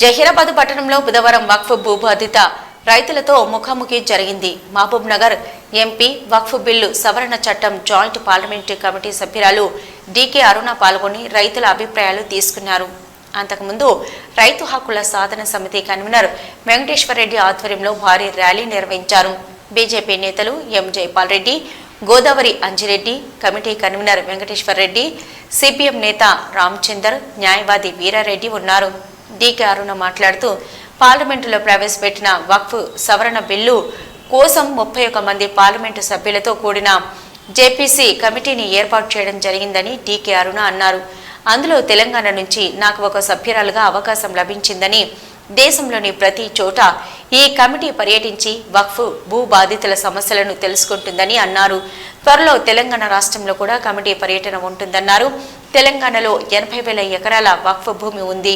జహీరాబాద్ పట్టణంలో బుధవారం వక్ఫ్ భూబాధిత రైతులతో ముఖాముఖి జరిగింది. మహబూబ్ నగర్ ఎంపీ వక్ఫ్ బిల్లు సవరణ చట్టం జాయింట్ పార్లమెంటరీ కమిటీ సభ్యురాలు డీకే అరుణ పాల్గొని రైతుల అభిప్రాయాలు తీసుకున్నారు. అంతకుముందు రైతు హక్కుల సాధన సమితి కన్వీనర్ వెంకటేశ్వర రెడ్డి ఆధ్వర్యంలో భారీ ర్యాలీ నిర్వహించారు. బీజేపీ నేతలు M Jaipal Reddy Godavari Anjireddy committee convener Venkateswara Reddy CPM నేత రామచందర్ న్యాయవాది వీరారెడ్డి ఉన్నారు. డీకే అరుణ మాట్లాడుతూ పార్లమెంటులో ప్రవేశపెట్టిన వక్ఫ్ సవరణ బిల్లు కోసం ముప్పై ఒక మంది పార్లమెంటు సభ్యులతో కూడిన జేపీసీ కమిటీని ఏర్పాటు చేయడం జరిగిందని డీకే అరుణ అన్నారు. అందులో తెలంగాణ నుంచి నాకు ఒక సభ్యురాలుగా అవకాశం లభించిందని దేశంలోని ప్రతి చోట ఈ కమిటీ పర్యటించి వక్ఫ్ భూ బాధితుల సమస్యలను తెలుసుకుంటుందని అన్నారు. త్వరలో తెలంగాణ రాష్ట్రంలో కూడా కమిటీ పర్యటన ఉంటుందన్నారు. తెలంగాణలో ఎనభై వేల ఎకరాల వక్ఫ్ భూమి ఉంది.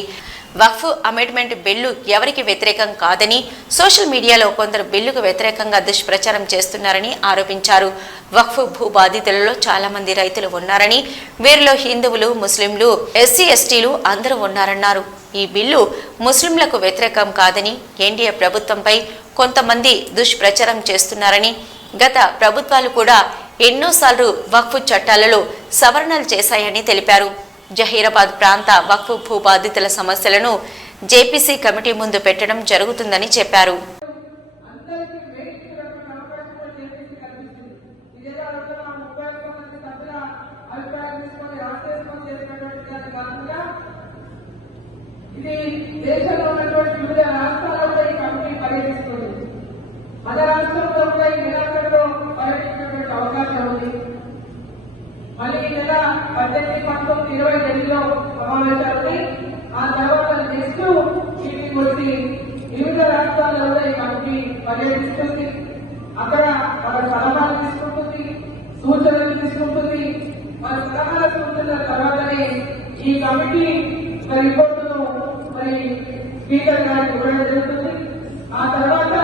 వక్ఫ్ అమెండ్మెంట్ బిల్లు ఎవరికి వ్యతిరేకం కాదని సోషల్ మీడియాలో కొందరు బిల్లుకు వ్యతిరేకంగా దుష్ప్రచారం చేస్తున్నారని ఆరోపించారు. వక్ఫ్ భూ బాధితులలో చాలా మంది రైతులు ఉన్నారని వీరిలో హిందువులు ముస్లింలు ఎస్సీ ఎస్టీలు అందరూ ఉన్నారన్నారు. ఈ బిల్లు ముస్లింలకు వ్యతిరేకం కాదని ఎన్డీఏ ప్రభుత్వంపై కొంతమంది దుష్ప్రచారం చేస్తున్నారని గత ప్రభుత్వాలు కూడా ఎన్నోసార్లు వక్ఫ్ చట్టాలలో సవరణలు చేశాయని తెలిపారు. జహీరాబాద్ ప్రాంత వక్ఫ్ భూ బాధితుల సమస్యలను జేపీసీ కమిటీ ముందు పెట్టడం జరుగుతుందని చెప్పారు. ఇది దేశంలో ఉన్నటువంటి వివిధ రాష్ట్రాల్లో కూడా ఈ కమిటీ పర్యటిస్తుంది మన రాష్ట్రంలో కూడా ఈ పర్యటించినటువంటి అవకాశం ఉంది. మళ్ళీ ఈ నెల పద్దెనిమిది పంతొమ్మిది ఇరవై ఎనిమిదిలో సమావేశాలు ఆ తర్వాత నెక్స్ట్ మీటింగ్ వచ్చి వివిధ రాష్ట్రాల్లో కూడా ఈ కమిటీ పర్యటిస్తుంది అక్కడ వాళ్ళ సలహాలు తీసుకుంటుంది సూచనలు తీసుకుంటుంది. మరి సలహాలు సూచనల తర్వాతనే ఈ కమిటీ రిపోర్టును మరి స్పీకర్ గారికి ఇవ్వడం జరుగుతుంది. ఆ తర్వాత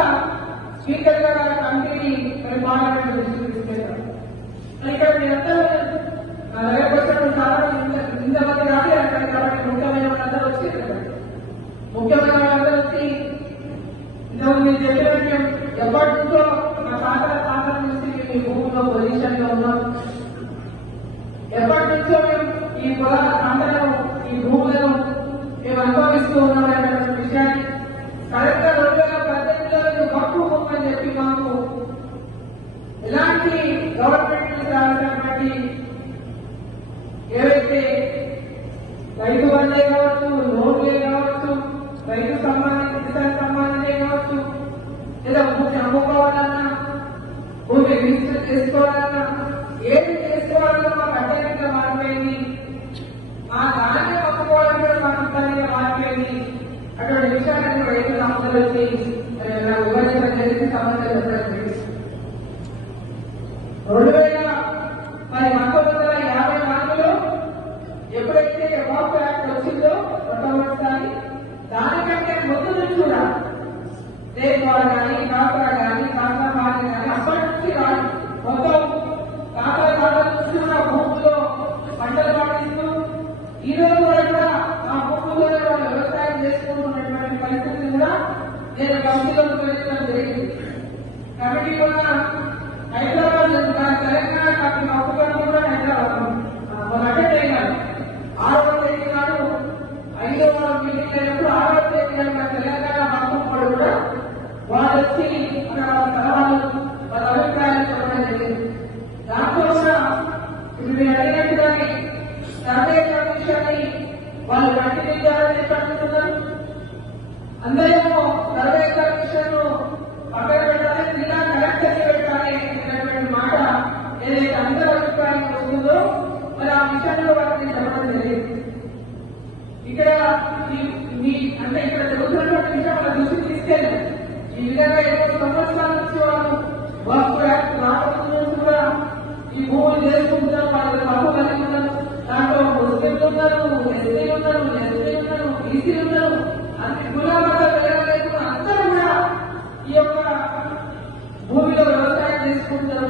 స్పీకర్ గారు ఆ కమిటీని మరి పార్లమెంట్ దృష్టికి తీసుకెళ్తారు ఇక్కడ మీరందరూ నా దగ్గరకు వచ్చినప్పుడు చాలా ఇంత- ఇంతమంది కాదు అక్కడ కాబట్టి ముఖ్యమైన వాళ్ళందరూ వచ్చి ముఖ్యమైన వాళ్ళందరూ వచ్చి ఇంతకు మీరు చెప్పినట్టు మేము ఎప్పటి నుంచో మా తాతల తాతల నుంచి మేము ఈ భూమిలో పొజిషన్లో ఉన్నాం. ఎప్పటి నుంచో మేము ఈ పొలాల పంటలను ఈ భూములను మేము అనుభవిస్తూ ఉన్నాం అనేటువంటి విషయాన్ని కరెక్ట్గా రెండు వేల పద్దెనిమిదిలో ఇది హక్కు భూమి అని చెప్పి మాకు ఎలాంటి గవర్నమెంట్ నుంచి రావాల్సినటువంటి ఏవైతే రైతు బంధే కావచ్చు లోన్లే కావచ్చు రైతు సంబంధించి కిసాన్ సంబంధించే కావచ్చు లేదా భూమి అమ్ముకోవాలన్నా భూమి రిజిస్టర్ చేసుకోవాలన్నా ఏది చేసుకోవాలన్నా మాకు అడ్డంకిగా మారిపోయింది. మా నాణ్యం అమ్ముకోవడం కూడా మాకు ఇబ్బందిగా మారిపోయింది. అటువంటి విషయాలను రైతు సంస్థలు వచ్చి మరి నాకు వివరించడం జరిగింది సమస్యలు రెండు దేశవాళ్ళు కానీ కాకరా కానీ కానీ రాదు పంటలు పండిస్తూ ఈ రోజు వరకు ఆ భూముల్లోనే వాళ్ళు వ్యవసాయం చేసుకుంటున్నటువంటి పరిస్థితిని కూడా నేను కమిటీలో పెట్టడం జరిగింది. కమిటీ కూడా హైదరాబాద్ తెలంగాణ కాకుండా అప్పులను కూడా హైదరాబాద్ మొన్న అటెండ్ అయినారు ఆరవ తేదీ నాడు ఐదవ మీటింగ్ అయినప్పుడు ఆరవ తేదీ నాడు మన తెలంగాణ మక్కుపడు కూడా వాళ్ళు వచ్చి అక్కడ వాళ్ళ సలహాలు వాళ్ళ అభిప్రాయాలు చెప్పడం జరిగింది దాంట్లో కూడా ఇప్పుడు మీరు అడిగినట్టుగానే సర్వే వాళ్ళు పట్టిదిద్దాలని చెప్పి అందరేమో సర్వే కమిషన్ పక్కన పెట్టాలి జిల్లా చేసి పెట్టాలి అనేటువంటి మాట ఏదైతే అందరి అభిప్రాయం వస్తుందో మరి ఆ విషయంలో వాటిని చెప్పడం జరిగింది. ఇక్కడ మీ అంటే ఇక్కడ జరుగుతున్న ఎస్సీ ఉన్నారు ఎస్టీ ఉన్నారు బీసీ యొక్క భూమిలో వ్యవసాయం చేసుకుంటారు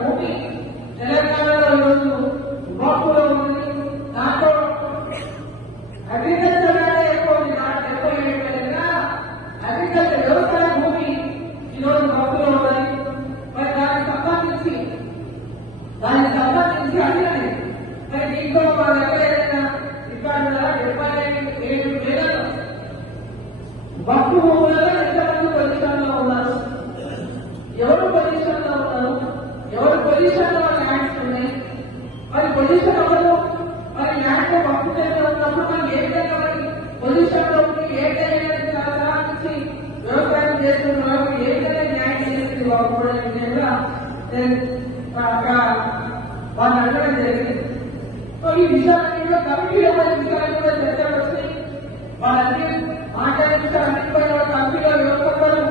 భూమి తెలంగాణలో ఈరోజు వాపులో అగ్రికల్చర్ అగ్రికల్చర్ వ్యవసాయ భూమి ఈరోజు వాపులో ఉన్నది. మరి దానికి సంబంధించి దానికి సంబంధించి మరి దీంట్లో మా దగ్గర ఇక్కడ డెబ్బై ఏడు వేల వస్తువు ఎంతమంది పొజిషన్లో ఉన్నారు? ఎవరు పొజిషన్లో ఉన్నారు? ఎవరు పొజిషన్లో ల్యాండ్స్ ఉన్నాయి? మరి పొజిషన్ ఎవరు? మరి ల్యాండ్ వాళ్ళ అడగడం జరిగింది. సో ఈ విషయాలన్నీ కూడా కమిటీలో ఉన్న విషయాలు కూడా చర్చలు వస్తాయి వాళ్ళన్నీ మాట్లాడించిన విషయాలన్నీ కూడా కమిటీలో ఒక్కొక్కరు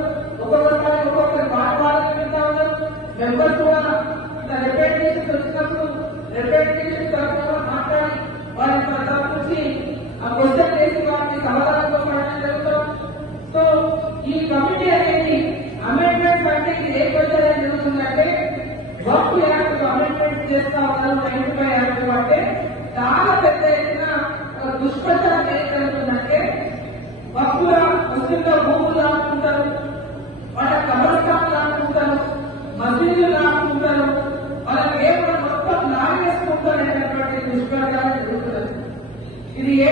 ఒక్కొక్కరు ఒక్కొక్కరు బాగా వాళ్ళని వింటా ఉన్నారు. మెంబర్స్ కూడా ఇది ఏ